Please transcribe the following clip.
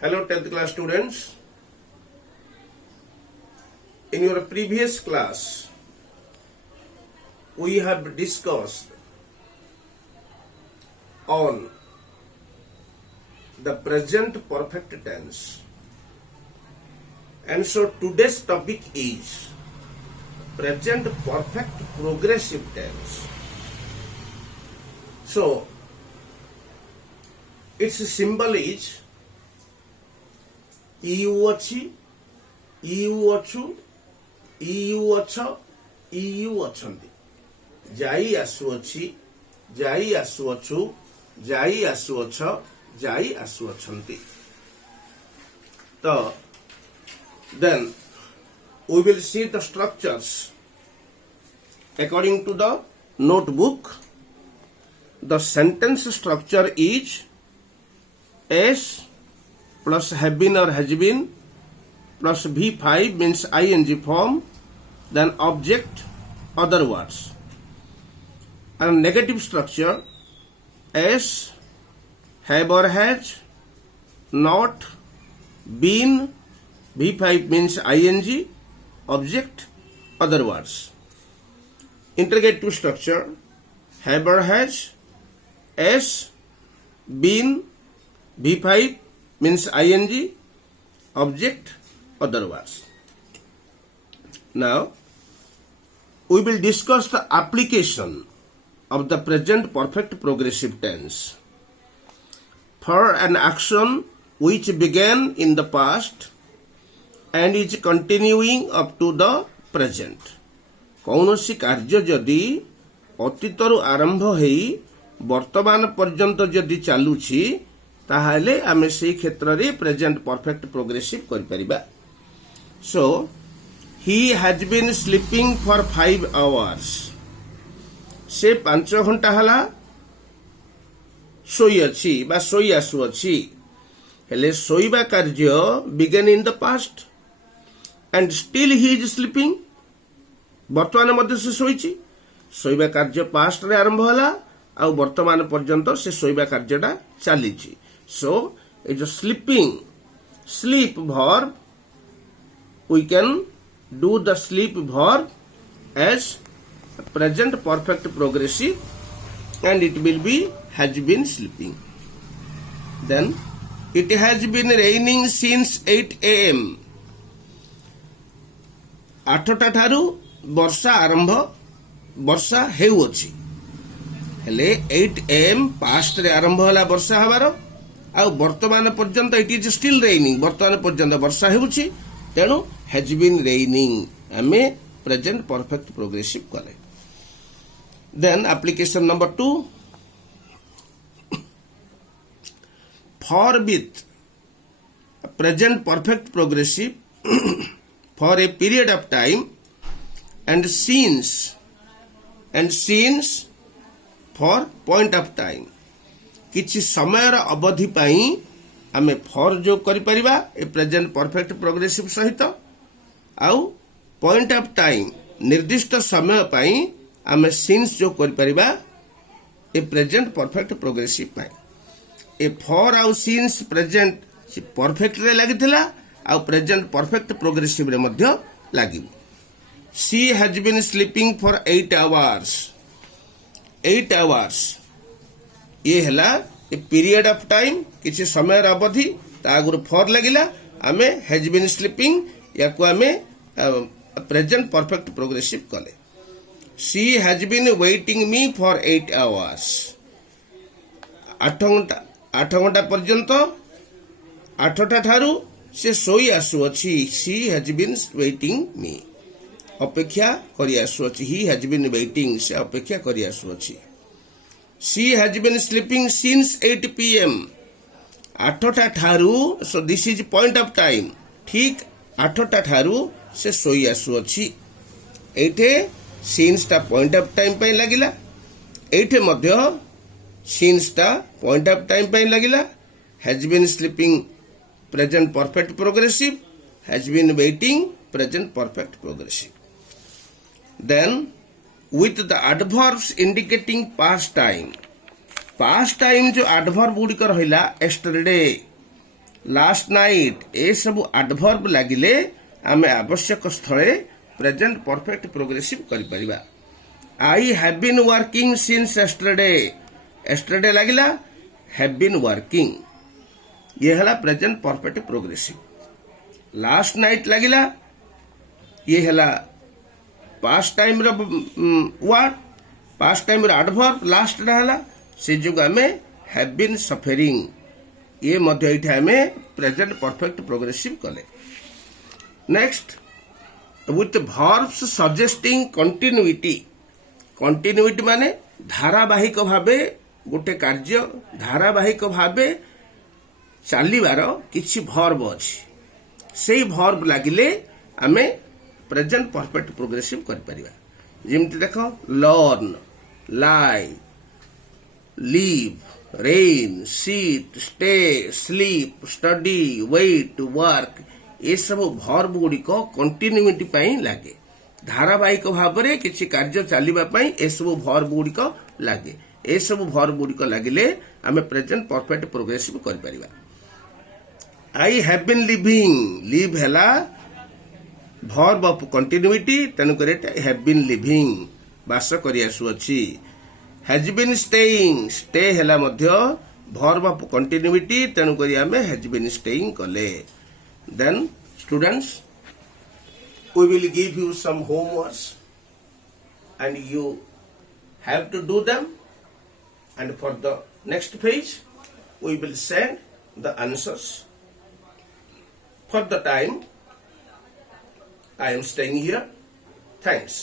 Hello 10th class students. In your previous class, we have discussed on the present perfect tense. And so today's topic is present perfect progressive tense. So its symbol is EU ଅଛି, EU ଅଛୁ, EU ଅଛ, EU ଅଛନ୍ତି। ଯାଇ ଆସୁଅଛି, ଯାଇ ଆସୁଅଛୁ, ଯାଇ ଆସୁଅଛ, ଯାଇ ଆସୁଅଛନ୍ତି। ତ then we will see the structures according to the notebook. The sentence structure is S plus have been or has been plus V5 means ing form, then object, other words. And negative structure S have or has, not, been, V5 means ing, object, other words. Interrogative structure have or has, S, been, V5 means ing, object, other words. Now, we will discuss the application of the present perfect progressive tense. For an action which began in the past and is continuing up to the present. कौनसी कार्य जदि अतीतरु आरंभ हेई वर्तमान पर्यंत जदि चालुछि ताहाले आमे सेही क्षेत्र रे प्रेजेंट परफेक्ट प्रोग्रेसिव करि परिबा. So he has been sleeping for 5 hours. से 5 घंटा हला सोई अछि बा सोई आसु अछि. हेले सोईबा कार्य began in the past and still he is sleeping. वर्तमान मध्य से सोईछि. सोईबा कार्य पास्ट रे आरंभ हला आ वर्तमान पर्यंत से सोईबा कार्यटा चालीछि. So it's a sleeping, sleep verb. We can do the sleep verb as present perfect progressive and it will be has been sleeping. Then it has been raining since 8 a.m. 8टा ठारू वर्षा आरंभ वर्षा हेउछि. हेले 8 a.m. Past रे आरंभ होला वर्षा हबार आ वर्तमान पर्यंत it is still raining. वर्तमान पर्यंत वर्षा हेउछि तेणु हैज बीन रेनिंग आमे प्रेजेंट परफेक्ट प्रोग्रेसिव करे. Then application number 2 for with present perfect progressive for a period of time and since for point of time. किछि समयर अवधि पाई आमे फॉर जो करि परिबा ए प्रेजेंट परफेक्ट प्रोग्रेसिव सहित आउ पॉइंट ऑफ टाइम निर्दिष्ट समय पाई आमे सिंस जो करि परिबा ए प्रेजेंट परफेक्ट प्रोग्रेसिव पाई. ए फॉर आउ सिंस प्रेजेंट परफेक्ट रे लागिथिला आउ प्रेजेंट परफेक्ट प्रोग्रेसिव रे मध्य लागिबो. She has been sleeping for 8 hours. 8 hours. ये हला ए पीरियड ऑफ टाइम किसी समय अवधि ता आगुर फॉर लगिला आमे हैज बीन स्लीपिंग याकु आमे प्रेजेंट परफेक्ट प्रोग्रेसिव कले. She has been waiting me for 8 hours. 8 घंटा पर्यंत 8टा ठारू से सोई आसु अछि. She has been waiting me. अपेक्षा करि आसुअछि. ही हैज बीन वेटिंग से अपेक्षा करि आसुअछि. She has been sleeping since 8 p.m. 8टा ठारू. So this is point of time. ठीक 8टा ठारू से सोई आसुअछि. एठे सिंस ता पॉइंट ऑफ टाइम पय लागिला. एठे मध्य सिंस ता पॉइंट ऑफ टाइम पय लागिला. Has been sleeping present perfect progressive. Has been waiting present perfect progressive. Then with the adverbs indicating past time. past time जो adverb गुड़िक रहिला yesterday लास्ट नाइट ए सब एडवर्ब लागिले आमे आवश्यक स्थले प्रेजेंट परफेक्ट प्रोग्रेसिव करि परिबा। I have been working since yesterday, yesterday लागिला have been working, ये हला present perfect progressive. Last night लागिला ये हला पास्ट टाइम रो वर्ड, पास्ट टाइम रो एडवर्ब लास्ट रहला से जुग हमें हैव बीन सफरिंग, ये मध्य इठा हमें प्रेजेंट परफेक्ट प्रोग्रेसिव कले। Next with verbs suggesting continuity, continuity माने धारावाहिक भावे गोटे कार्य धारावाहिक भावे चलिबार किछि वर्ब अछि, सेही वर्ब लागिले आमे प्रेजेंट परफेक्ट प्रोग्रेसिव कर परिबा। जेमति देखो learn, lie, live, rain, sit, stay, sleep, study, wait, work, ये सब वर्ब गुड़िक कंटिन्यूटी पाई लागे, धारावाहिक भाव में किसी कार्य चलवा ए सब वर्ब गुड़िक लागे, ए सब वर्ब गुड़िक लगिले आमे प्रेजेंट परफेक्ट प्रोग्रेसिव कर परिबा। I have been living, live हैला वर्ब ऑफ कंटिन्यूटी, तेणुक हैव बीन लिविंग बास करि आसुअछि। हैज बीन स्टेइंग, स्टे हैला मध्य वर्ब ऑफ कंटिन्यूटी, तेणुक आमे हैज बीन स्टेइंग कले। Then students, we will give you some homeworks and you have to do them, and for the next page we will send the answers. For the time I am staying here. Thanks.